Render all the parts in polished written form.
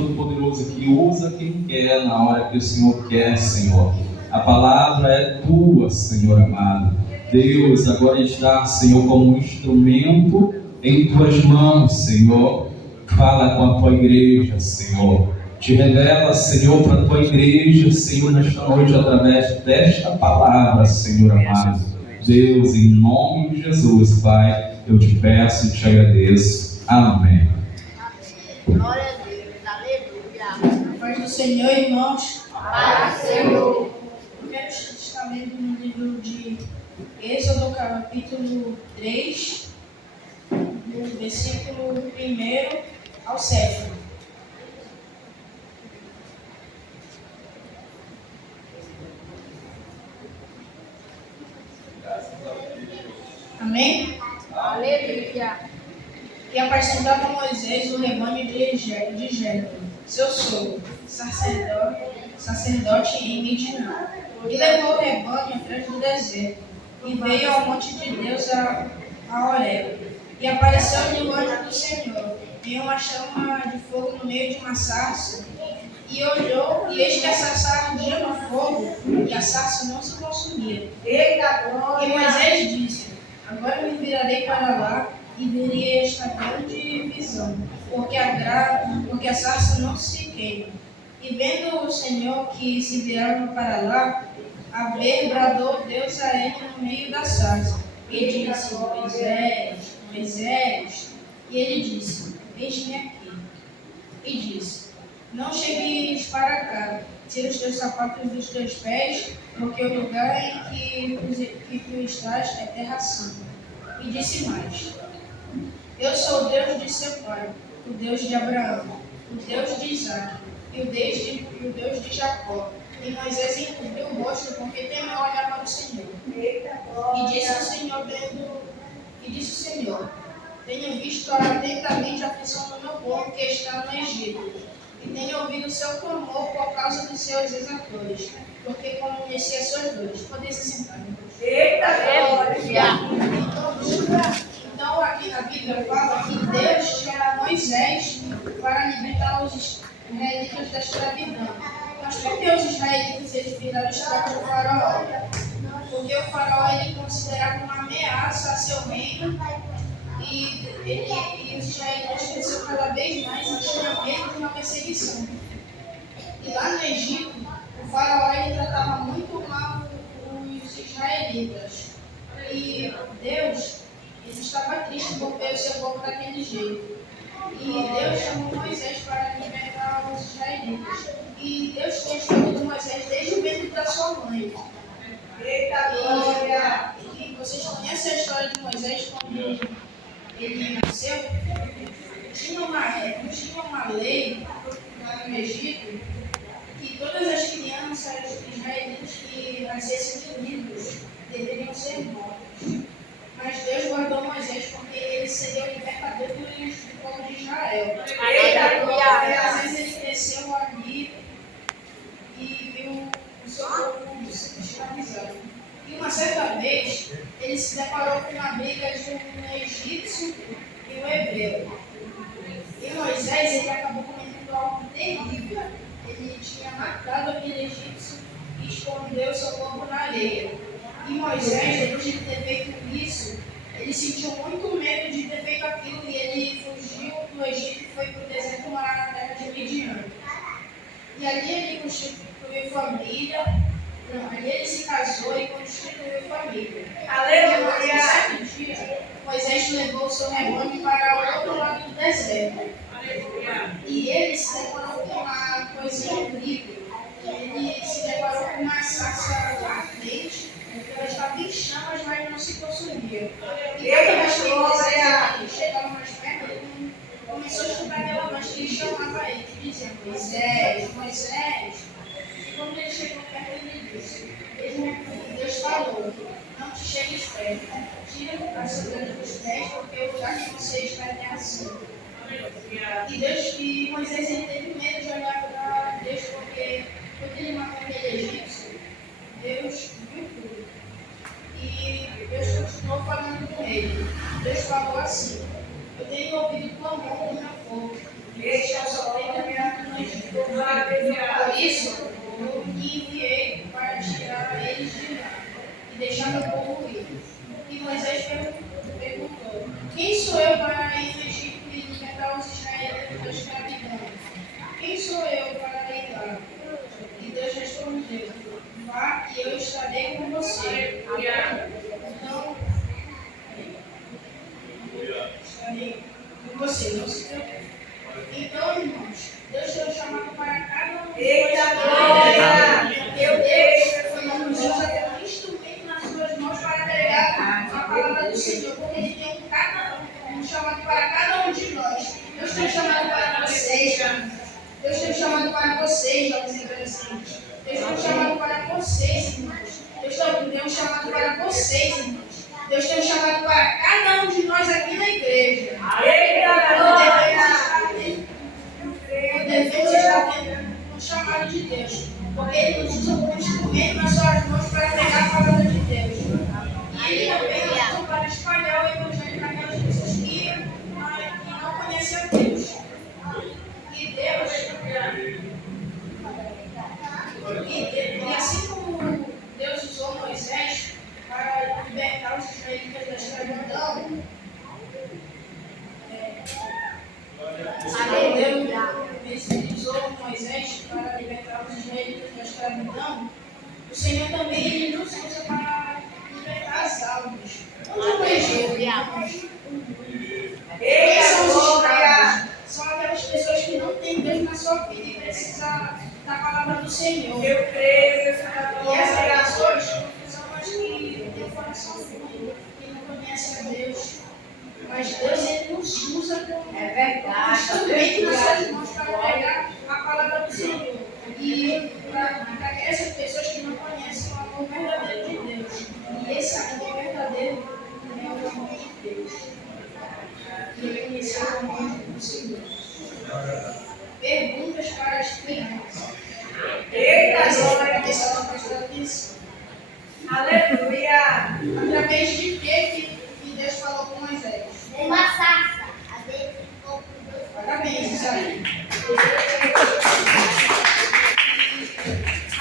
Todo-Poderoso que usa quem quer na hora que o Senhor quer, Senhor. A palavra é tua, Senhor amado. Deus, agora está, Senhor, como um instrumento em tuas mãos, Senhor. Fala com a tua igreja, Senhor. Te revela, Senhor, para a tua igreja, Senhor, nesta noite, através desta palavra, Senhor amado. Deus, em nome de Jesus, Pai, eu te peço e te agradeço. Amém. Glória a Deus, aleluia. Paz do Senhor, irmãos. Paz do Senhor. Eu quero estar lendo no livro de Êxodo, capítulo 3, do versículo 1 ao 7. Amém? Aleluia. E apacentava Moisés o rebanho de Jetro, seu sogro, sacerdote em Midian. E levou o rebanho atrás do deserto, e veio ao monte de Deus a Horebe. E apareceu-lhe o anjo do Senhor, em uma chama de fogo no meio de uma sarça. E olhou, e eis que a sarça ardia no fogo, e a sarça não se consumia. E Moisés disse: agora me virarei para lá, e verei esta grande visão, porque a sarça não se queima. E vendo o Senhor que se virava para lá, a ver, bradou Deus a ele no meio da sarça, e disse: Moisés, Moisés. E ele disse: eis-me aqui. E disse: não chegues para cá, tira os teus sapatos dos teus pés, porque o lugar em que tu estás é terra santa. E disse mais: eu sou o Deus de seu pai, o Deus de Abraão, o Deus de Isaque e o Deus de Jacó. E Moisés encobriu o rosto porque temeu olhar para o Senhor. E disse o Senhor: tenho visto atentamente a aflição do meu povo que está no Egito, e tenho ouvido o seu clamor por causa dos seus exatores, porque conheci as suas dores. Podem se sentar. Então, aqui na Bíblia fala que Deus chama Moisés para libertar os israelitas da escravidão. Mas por que os israelitas eles viraram escravos do faraó? Porque o faraó ele considerava uma ameaça a seu reino, e os israelitas cresceram cada vez mais e tinham medo de uma perseguição. E lá no Egito, o faraó ele tratava muito mal os israelitas. E Deus ele estava triste por ver o seu povo daquele jeito. E Deus chamou Moisés para libertar os israelitas. E Deus tinha escolhido Moisés desde o ventre da sua mãe. E vocês conhecem a história de Moisés quando ele nasceu? Tinha uma lei lá no Egito que todas as crianças israelitas que nascessem livres deveriam ser mortas. Mas Deus guardou Moisés porque ele seria o libertador do povo de Israel. Moisés ele cresceu ali e viu o seu povo escravizado. E uma certa vez ele se deparou com uma briga de um egípcio e um hebreu. E Moisés ele acabou cometendo algo terrível. Ele tinha matado aquele egípcio e escondeu seu corpo na areia. E Moisés, depois de ter feito isso, ele sentiu muito medo de ter feito aquilo e ele fugiu do Egito e foi para o deserto morar na terra de Midian. E ali ele constituiu família, ali ele se casou e constituiu família. Aleluia! Um certo dia, Moisés levou o seu rebanho para o outro lado do deserto. Aleluia! E ele se deparou com uma coisa incrível. Ele se deparou com uma sarça ardente. Ela estava em chamas, mas não se consumia. E cada vez que Moisés chegava mais perto, ele começou a escutar aquela voz que chamava ele, que dizia: Moisés, Moisés. E quando ele chegou perto, ele disse: Deus falou, não te chegues perto, tira a sandália dos pés, porque o lugar que você está é terra santa. E Moisés ele teve medo de olhar para Deus, porque quando ele matou aquele egípcio, Deus viu tudo. E Deus continuou falando com ele. Deus falou assim: eu tenho ouvido o clamor do meu povo, que está sofrendo no quem sou eu para ir lá? E Deus respondeu: vá e eu estarei com você. Então, estarei com você, não se preocupe. Então, irmãos, Deus tem um chamado para cada um de nós. Deus nos usa como instrumento nas suas mãos para pregar a palavra do Senhor, porque Ele tem um chamado para cada um de nós. Deus tem um chamado para vocês, Deus tem um chamado para vocês, jovens adolescentes. Deus tem um chamado para vocês, irmãos. Deus tem um chamado para vocês, irmãos. Deus tem um chamado para cada um de nós aqui na igreja. Devemos estar tendo um chamado de Deus, porque Ele nos usa como instrumento nas suas mãos para pregar a palavra de Deus. E Ele também nos usa para espalhar o Evangelho para aquelas pessoas que não conhecem a Deus. E assim como Deus usou Moisés para libertar os israelitas da escravidão, Deus usou Moisés para libertar os israelitas da escravidão, o Senhor também Ele nos usa para libertar as almas. Onde eu vejo? Quem são os escravos? São aquelas pessoas que não têm Deus na sua vida e precisam da palavra do Senhor. Eu creio. E essas pessoas são as que têm o coração duro, que não conhecem a Deus. Mas Deus Ele nos usa como instrumento nas suas mãos para pregar a palavra do Senhor. E para essas pessoas que não conhecem o amor verdadeiro de Deus. E esse amor verdadeiro é o amor de Deus. E conhecer o amor do Senhor. Perguntas para as crianças. Eita, glória! Presta atenção. Aleluia! Através de que Deus falou com Moisés? Uma sarça. A Deus ficou com Deus. Parabéns, isso aí.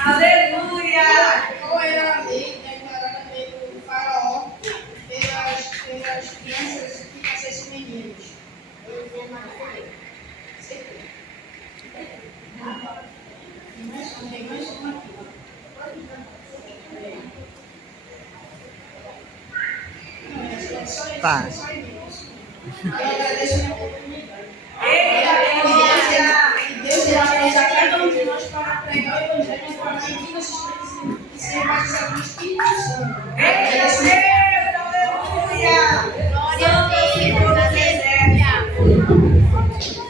Aleluia! Qual era a lei declarada pelo faraó pelas crianças que nascessem meninos? Tem mais uma aqui. Tá. Eu agradeço a minha oportunidade. Eita, Deus irá usar cada um de nós para pregar o Evangelho para que vocês precisem ser batizados no Espírito Santo. aleluia! Glória a Deus. Aleluia.